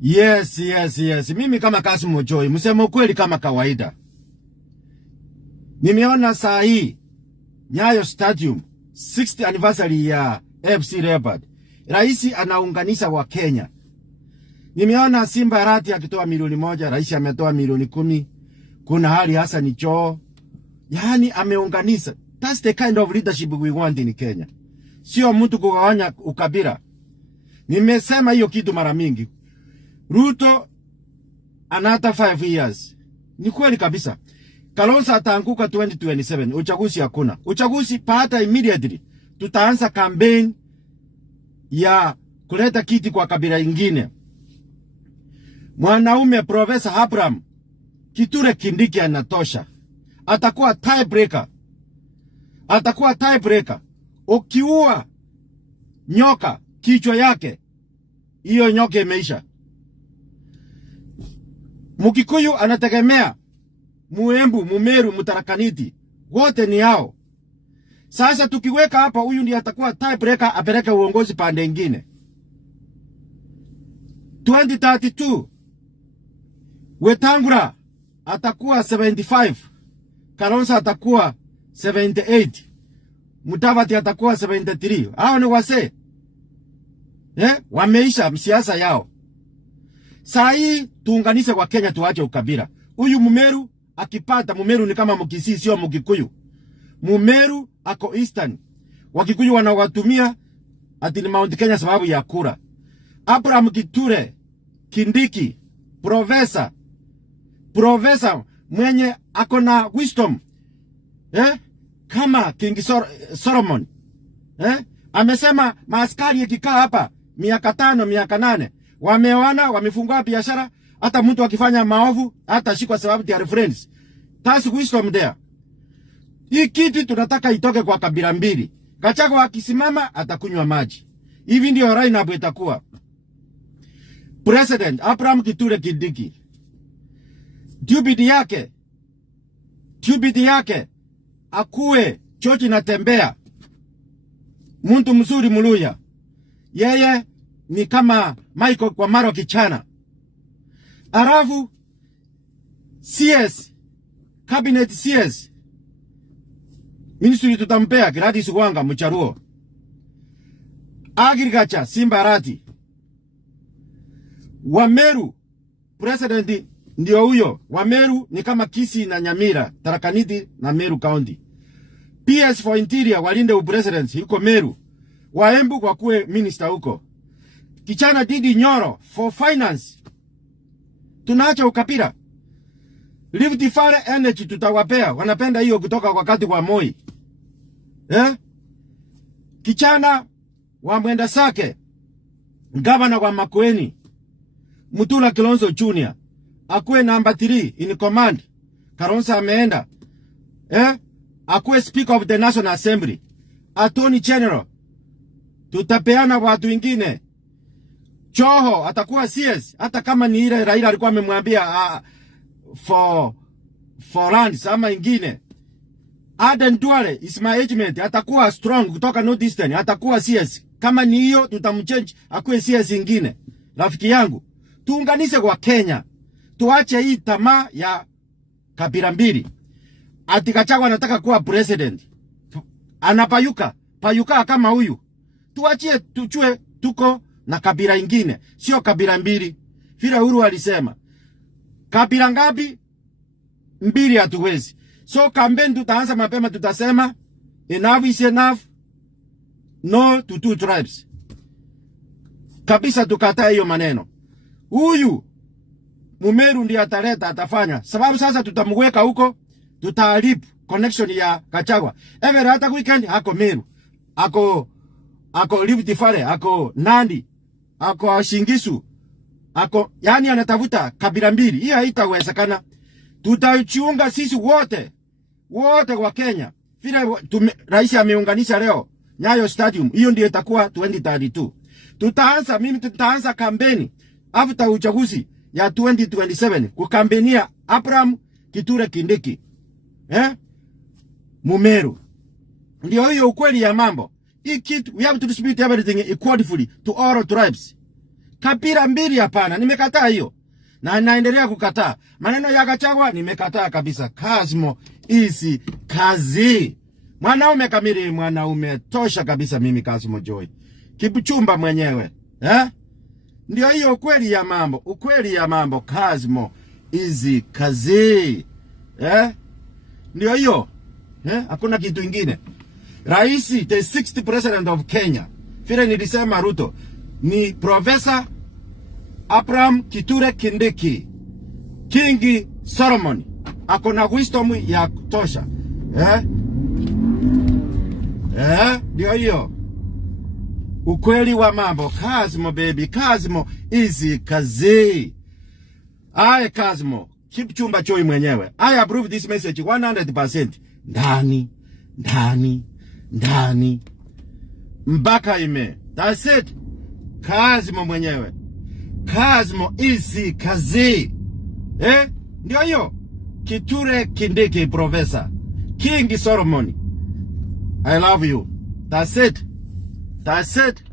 Yes. Mimi kama Casmo Choy, msemo kweli kama kawaida. Nimeona saa hii Nyayo Stadium 60th anniversary ya FC Leopard. Raisi anaunganisha wa Kenya. Nimeona Simba Rati akitoa milioni 1, raisi ametoa milioni 10. Kuna hali hasa ni choo. Yani ameunganisha. That's the kind of leadership we want in Kenya. Sio mtu kugawanya ukabila. Nimesema hiyo kitu mara mingi. Ruto another 5 years. Ni kweli kabisa. Kalonzo ataanguka 2027. Uchaguzi hakuna. Uchaguzi pata immediately. Tutaanza campaign ya kuleta kiti kwa kabila ingine. Mwanaume Professor Abraham Kithure Kindiki anatosha. Atakuwa tiebreaker. Ukiua nyoka kichwa yake, hiyo nyoka imeisha. Mukikuyu anategemea Muembu, Mumeru, Mutarakaniti, wote ni hao. Sasa tukiweka hapa huyu ndiye atakuwa tiebreaker, apeleke uongozi pande nyingine. 2032 Wetangula atakuwa 75, Kalonzo atakuwa 78, Mutavati atakuwa 73. Hao ni wase. Wameisha msiasa yao. Saa hii tuunganishe kwa Kenya, tuache ukabila. Huyu Mumeru akipata, Mumeru ni kama Mkisii sio Mkikuyu. Mumeru ako Eastern. Wakikuyu wanawatumia ati ni Mount Kenya sababu ya kura. Abraham Kithure Kindiki, Professor mwenye akona wisdom. Kama King Solomon. Amesema maaskari yakikaa hapa miaka 5, miaka 8, wameoana, wamefungua biashara, hata mtu akifanya maovu hata shikwa sababu ya friends. That's wisdom there. Hii kitu tunataka itoke kwa kabila mbili. Gachagua akisimama atakunywa maji. Hivi ndio line-up itakuwa. President Abraham Kithure Kindiki. Dubidi yake akuwe chochi na tembea. Muntu mzuri Muluya. Yeye ni kama Michael kwa Maro Kichana. Arafu CS, Cabinet CS, Ministry tutampea Gladys Wanga Mcharuo. Agriculture Simba Rati. Wameru President ndio huyo. Wameru ni kama Kisii na Nyamira, Tarakaniti na Meru County. PS for Interior walinde upresident yuko Meru. Waembu kwa kuwe minister huko. Kichana Didi Nyoro for finance. Tunaacha ukabila. Rift Valley Energy tutawapea. Wanapenda hiyo kutoka wakati wa Moi. Kichana wa Mwenda Sake, gavana wa Makueni, Mutula Kalonzo Jr. Akuwe number 3 in command. Kalonzo ameenda. Akuwe Speaker of the National Assembly. Attorney General. Tutapeana watu wengine. Choho atakuwa CS, hata kama ni ile Raila alikuwa amemwambia for land sama ingine. Aden Duale is my agent, atakuwa strong kutoka North Eastern, atakuwa CS. Kama ni hiyo tutamchange akuwe CS ingine. Rafiki yangu, tuunganishe kwa Kenya. Tuache hii tamaa ya kabila mbili. Ati Gachagua anataka kuwa president. Anapayuka kama huyu. Tuachie tuchue tuko na kabila ingine, sio kabila mbili. Vile Uhuru alisema. Kabila ngapi? Mbili hatuwezi. So campaign tutaanza mapema, tutasema enough is enough. No to 2 tribes. Kabisa tukataa hiyo maneno. Huyu Mumeru ndiye atafanya. Sababu sasa tutamweka huko, tutaharibu connection ya Gachagua. Ever hata weekend hako Meru. Ako Rift Valley, ako Nandi, ako Shingisu, yani anatafuta kabila mbili. Hii haitawezekana. Tutachunga sisi wote wa Kenya. Vile rais ameunganisha leo Nyayo Stadium, hiyo ndio itakuwa 2032. Tutaanza kampeni after uchaguzi ya 2027 kukampenia Abraham Kithure Kindiki. Mumeru. Ndio hiyo ukweli ya mambo. We have to distribute everything equally to all tribes. Kabila mbili hapana, nimekataa hiyo. Na naendelea kukataa. Maneno ya Gachagua nimekataa kabisa. Casmo isi kazi. Mwanaume kamili, mwanaume tosha kabisa mimi Casmo Choy. Kibuchumba mwenyewe. Ndio hiyo ukweli ya mambo. Ukweli ya mambo Casmo isi kazi. Ndio hiyo. Hakuna kitu ingine. Raisi, the 60th president of Kenya. Vile nilisema Ruto. Ni Professor Abraham Kithure Kindiki. Kingi Solomon. Akona wisdom ya kutosha. Ndio hiyo. Ukweli wa mambo. Casmo baby. Casmo easy kazi. Casmo. Kipchumba Choy mwenyewe. I approve this message 100%. Ndani. Mpaka ime. That's it. Casmo mwenyewe. Casmo easy kazi. Ndio hiyo. Kithure Kindiki Professor. King Solomon. I love you. That's it.